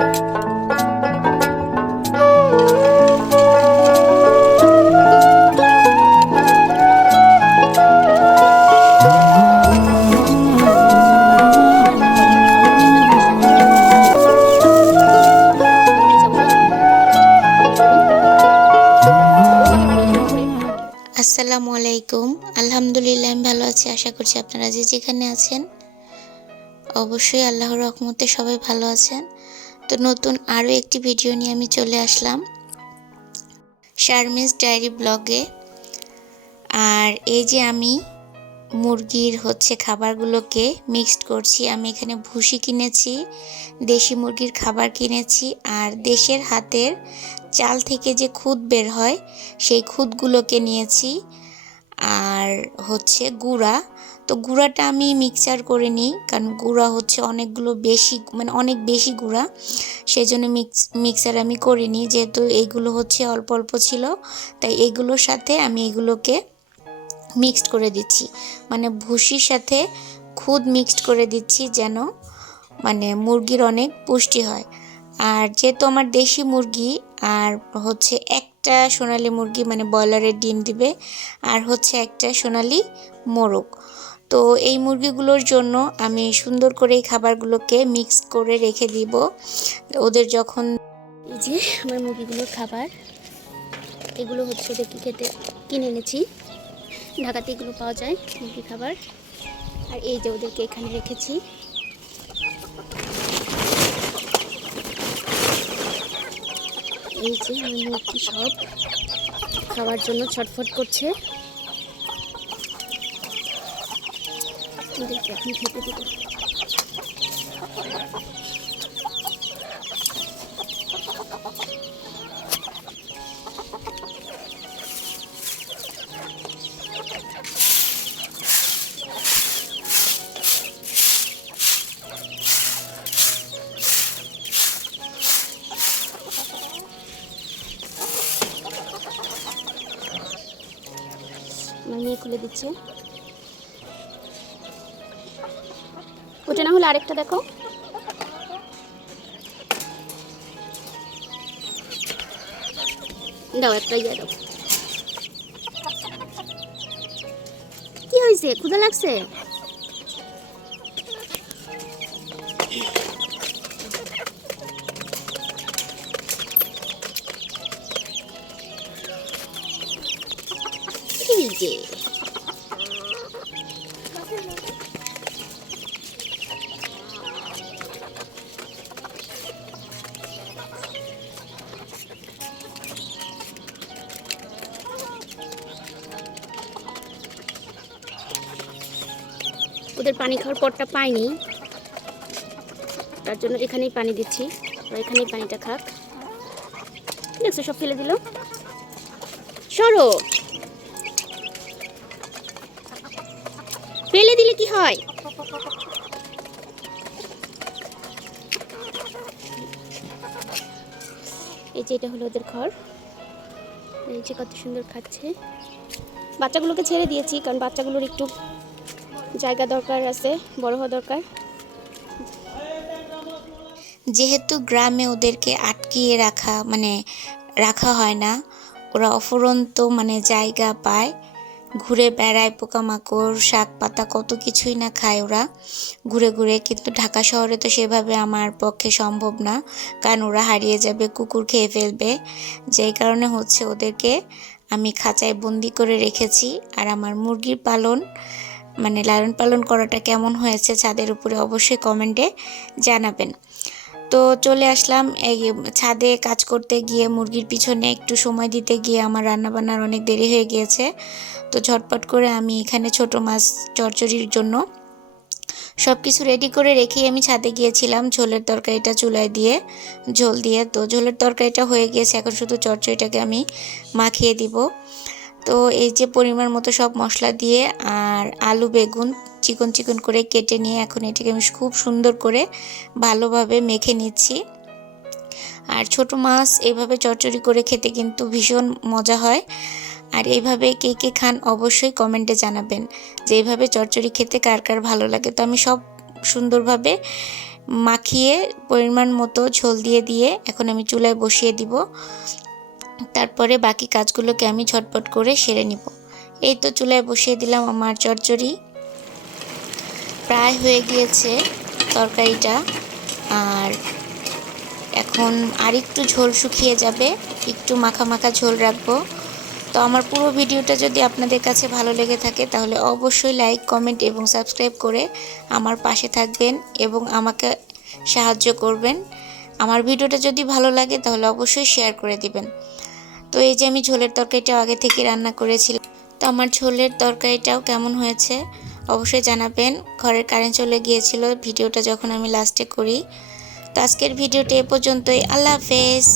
আসসালামু আলাইকুম। আলহামদুলিল্লাহ আমি ভালো আছি। আশা করছি আপনারা যে যেখানে আছেন অবশ্যই আল্লাহর রহমতে সবাই ভালো আছেন। তো নতুন আরও একটি ভিডিও নিয়ে আমি চলে আসলাম শারমিনস ডায়েরি ব্লগে। আর এই যে আমি মুরগির খাবারগুলোকে মিক্সড করছি। আমি এখানে ভুসি কিনেছি, দেশি মুরগির খাবার কিনেছি, আর দেশের হাতের চাল থেকে যে খুদ বের হয় সেই খুদগুলোকে নিয়েছি, আর গুঁড়া। তো গুঁড়াটা আমি মিক্সচার করে নিই, কারণ গুঁড়া অনেকগুলো বেশি, মানে অনেক বেশি গুঁড়া, সেই জন্য মিক্সার আমি করিনি। যেহেতু এইগুলো অল্প অল্প ছিল, তাই এগুলোর সাথে আমি এগুলোকে মিক্সড করে দিচ্ছি, মানে ভুসির সাথে খুদ মিক্সড করে দিচ্ছি, যেন মানে মুরগির অনেক পুষ্টি হয়। আর যেহেতু আমার দেশি মুরগি, আর একটা সোনালী মুরগি মানে ব্রয়লারের ডিম দিবে, আর একটা সোনালী মোরগ। তো এই মুরগিগুলোর জন্য আমি সুন্দর করে এই খাবারগুলোকে মিক্স করে রেখে দিব ওদের যখন। এই যে আমার মুরগিগুলোর খাবার, এগুলো ওদেরকে খেতে কিনে এনেছি, ঢাকাতে এগুলো পাওয়া যায় মুরগি খাবার। আর এই যে ওদেরকে এখানে রেখেছি। এই যে আমার মুরগি সব খাওয়ার জন্য ছটফট করছে, ওদেরকে এখন খেতে দেব। নিয়ে খুলে দিচ্ছে, ওটা না হলে আরেকটা দেখো। দাও একটা ইয়ে দাও। কি হয়েছে, ক্ষুধা লাগছে? এই যে ওদের পানি খাওয়ার পরটা পাইনি, তার জন্য এখানেই পানি দিচ্ছি, এখানেই পানিটা খাক। দেখছো সব ফেলে দিল, সরো, ফেলে দিলে কি হয়? এই যে এটা হলো ওদের ঘর, এই যে কত সুন্দর খাচ্ছে। বাচ্চাগুলোকে ছেড়ে দিয়েছি, কারণ বাচ্চাগুলোর একটু জায়গা দরকার আছে, বড় হওয়া দরকার। যেহেতু গ্রামে ওদেরকে আটকিয়ে রাখা হয় না, ওরা অফুরন্ত জায়গা পায়, ঘুরে বেড়ায়, পোকামাকড়, শাক পাতা কত কিছুই না খায় ওরা ঘুরে ঘুরে। কিন্তু ঢাকা শহরে তো সেভাবে আমার পক্ষে সম্ভব না, কারণ ওরা হারিয়ে যাবে, কুকুর খেয়ে ফেলবে। যেই কারণে ওদেরকে আমি খাঁচায় বন্দি করে রেখেছি। আর আমার মুরগির লালন পালন করাটা কেমন হয়েছে ছাদের উপরে অবশ্যই কমেন্টে জানাবেন। তো চলে আসলাম এই ছাদে কাজ করতে গিয়ে, মুরগির পিছনে একটু সময় দিতে গিয়ে আমার রান্নাবান্নার অনেক দেরি হয়ে গিয়েছে। তো ঝটপট করে আমি এখানে ছোট মাছ চচ্চড়ির জন্য সব কিছু রেডি করে রেখেই আমি ছাদে গিয়েছিলাম ঝোলের তরকারিটা চুলায় দিয়ে ঝোল দিয়ে। তো ঝোলের তরকারিটা হয়ে গিয়েছে, এখন শুধু চচ্চড়িটাকে আমি মাখিয়ে দিব। তো এই যে পরিমাণ মতো সব মশলা দিয়ে আর আলু বেগুন চিকন চিকন করে কেটে নিয়ে এখন এটাকে আমি খুব সুন্দর করে ভালোভাবে মেখে নিচ্ছি। আর ছোট মাছ এইভাবে চচ্চড়ি করে খেতে কিন্তু ভীষণ মজা হয়। আর এইভাবে কে কে খান অবশ্যই কমেন্টে জানাবেন যে এইভাবে চচ্চড়ি খেতে কার কার ভালো লাগে। তো আমি সব সুন্দরভাবে মাখিয়ে পরিমাণ মতো ঝোল দিয়ে এখন আমি চুলায় বসিয়ে দিব। তারপরে বাকি কাজগুলোকে আমি ঝটপট করে সেরে নিব। এই তো চুলায় বসিয়ে দিলাম আমার চচ্চড়ি। প্রায় হয়ে গিয়েছে তরকারিটা, আর এখন আরেকটু ঝোল শুকিয়ে যাবে, একটু মাখা মাখা ঝোল রাখবো। তো আমার পুরো ভিডিওটা যদি আপনাদের কাছে ভালো লেগে থাকে তাহলে অবশ্যই লাইক, কমেন্ট এবং সাবস্ক্রাইব করে আমার পাশে থাকবেন এবং আমাকে সাহায্য করবেন। আমার ভিডিওটা যদি ভালো লাগে তাহলে অবশ্যই শেয়ার করে দিবেন। তো এই যে আমি ঝোলের তরকারিটাও আগে থেকে রান্না করেছিলাম। তো আমার ঝোলের তরকারিটাও কেমন হয়েছে অবশ্যই জানাবেন। ঘরের কারেন্ট চলে গিয়েছিল ভিডিওটা যখন আমি লাস্টে করি। তো আজকের ভিডিওটা এ পর্যন্তই। আল্লাহ হাফেজ।